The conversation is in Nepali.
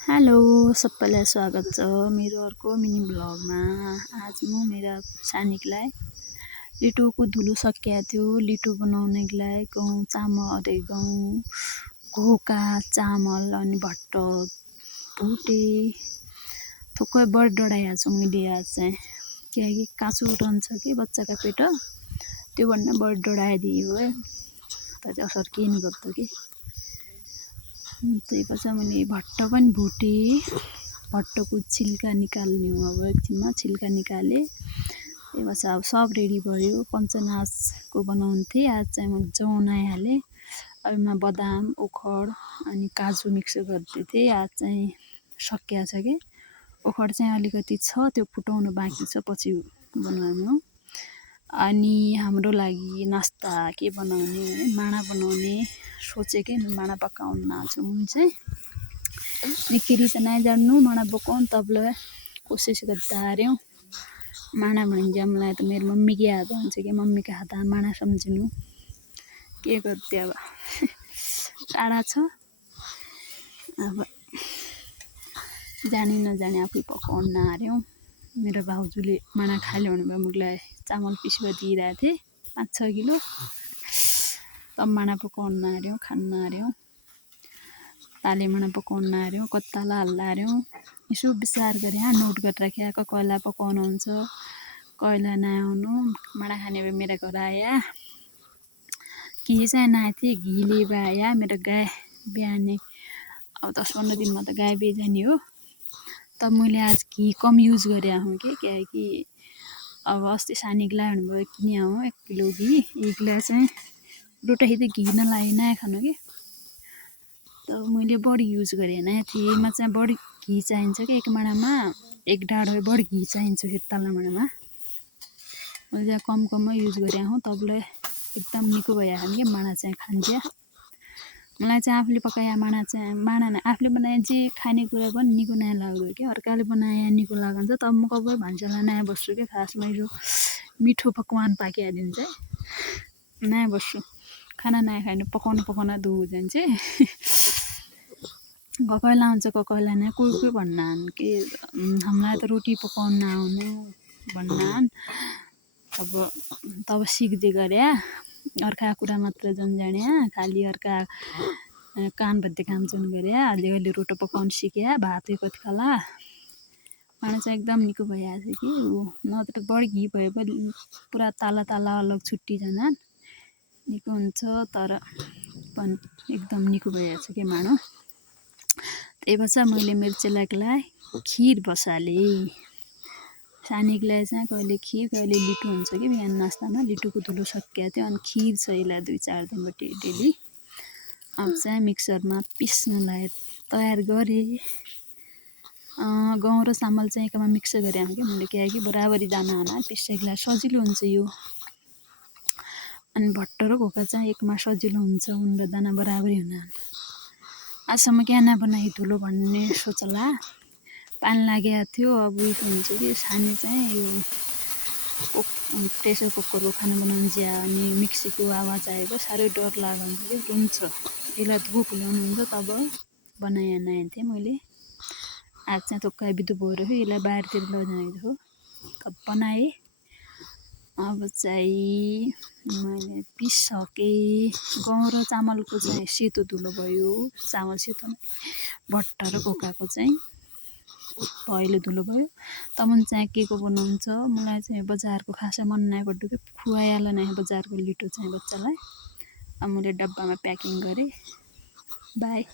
हेलो सबैलाई स्वागत छ मेरो अर्को मिनी ब्लगमा। आज म मेरा सानीलाई लिटोको धुलो सकिएको थियो। लिटो बनाउनको लागि गहुँ, घोका, चामल अनि भट्ट भुटे थोकै बढी डढाएको छु मैले आज चाहिँ, किनकि काँचो रहन्छ कि बच्चाका पेट, त्यो भन्दा बढी डढाइदियो है, त चाहिँ असर केही नहीं गर्दो कि। त्यही पछि मैले भट्ट पनि भुटे, भट्टको छिल्का निकाल्ने हो। अब एकछिनमा छिल्का निकाले, त्यही पछि अब सब रेडी भयो। पञ्चनाचको बनाउँथे, आज चाहिँ मैले जौन आइहालेँ। अबमा बदाम, ओखर अनि काजु मिक्स गर्दै थिएँ। आज चाहिँ सकिया छ कि, ओखर चाहिँ अलिकति छ, त्यो फुटाउनु बाँकी छ, पछि बनाउनु हो। अनि हाम्रो लागि नास्ता के बनाउने है, माडा बनाउने सोचेकै, माडा पकाउन नाछु मुझे चाहिँ निखिरी त नहीं जान्नु माडा पकाउन, तबले कोशिश करता आ रहे हूँ। माडा भन्छ मलाई त मेरो मम्मी के हात हुन्छ कि, मम्मी का हात माडा सम्झिनु के गर्दै अब टाढा छ। अब जानी नजानी आफै पकाउन आरे हूँ। मेरो भाउजूले माडा खाल्यो भने मलाई चामल पिसेर दिइरहेको थिएँ 5-6 किलो, तब माडा पकाउन आरे हूँ, खान आरे हूँ। ताले माडा पकाउन आरे हूँ, कत्ताला हल्ला आरे हूँ। यसो विचार गरे नोट गरेर राखे कहिला पकाउन हुन्छ, कहिला नआइ आउनु। माडा खाने भए मेरा घर आया, घी चाहिँ नआए थिए, घी लिएर आया। मेरो गाई बिहानै अब 10-15 दिनमा त गाई बेजानी हो, तब मैले आज घी कम युज गरे हूँ कि अब अस्ति सानीको लागि भन्नुभयो किने हूँ 1 किलो घी। एकलाई चाहिँ रोटाइते घी नलागे नआए खानु कि, तब मैले बढी युज गरेन थिएँ। यसमा चाहिँ बढी घी चाहिन्छ कि, एक माडामा 1 डाँडो बढी घी चाहिन्छ तल्ला माडामा। मैले कममै युज गरे हूँ, तबले एकदम निको भइहाल्यो कि माडा चाहिँ खान्छ। मलाई चाहिँ आफूले पकाए माडा आफूले बनाए जे खाने कुरा पनि निको नै लाग्दो कि, अर्काले बनाए निको लागन्छ। तब म कबै भान्सालाई नआइ बस्छु कि, खासमा यो मिठो पकवान पाकिया दिन चाहिँ नआइ बस्छु। खाना नआइ खाने पकाउन दु जान्छ ककैला हुन्छ ककैला नै, कोही भन्नान् कि हामीलाई त रोटी पकाउन नआउनु भन्नान्। तब सिक्दै गरे, अर्का कुरा मात्र जन्जाड्या, खाली अर्का कान भद्दे काम चाहिँ गरे। अलि रोटो पकाउन सिक्या, भातै कति खाला। माडा चाहिँ एकदम निको भइहाल्छ कि, नत्र बढी घी भयो भने पुरा ताला अलग छुट्टिजान निको हुन्छ, तर पनि एकदम निको भइहाल्छ कि माडा। त्यही भएर मैले मेरो चेलालाई खिर बसालेँ। सानीको लागि चाहिँ कहिले खिर कहिले लिटो हुन्छ कि, बिहान नास्तामा लिटोको धुलो सकिएको थियो, अनि खिर छ यसलाई 2-4 दिनबाट डेली। अब चाहिँ मिक्सरमा पिस्नलाई तयार गरेँ। गहुँ र चामल चाहिँ एकमा मिक्स गरे कि मैले, किनकि बराबरी दाना पिस्नको लागि सजिलो हुन्छ यो। अनि भट्ट र घोका चाहिँ एकमा सजिलो हुन्छ, उन र दाना बराबरी हुन। आजसम्म क्या नबनाई धुलो भन्ने सोचला, पानी लागेको थियो। अब उयो हुन्छ कि, सानी चाहिँ यो प्रेसर कुकरको खाना बनाउनु ज्या अनि मिक्सीको आवाज आएको साह्रै डर लाग्छ कि, रुन्छ। यसलाई धुप ल्याउनु हुन्छ तब बनाए थिएँ मैले। आज चाहिँ थोक्कै बिदो भयो, यसलाई बाहिरतिर लैजाने थियो, तब बनाएँ। अब चाहिँ मैले पिससकेँ। गहुँ र चामलको चाहिँ सेतो धुलो भयो, चामल सेतो, भट्ट र घोकाको चाहिँ पहेँलो धुलो भयो। तमुन चाहिँ के को बनाउँछ, मलाई चाहिँ बजारको खासा मन नै पर्दो कि, खुवाइहाल्न नै बजारको लिटो चाहिँ बच्चालाई। अब मैले डब्बामा प्याकिङ गरेँ। बाई।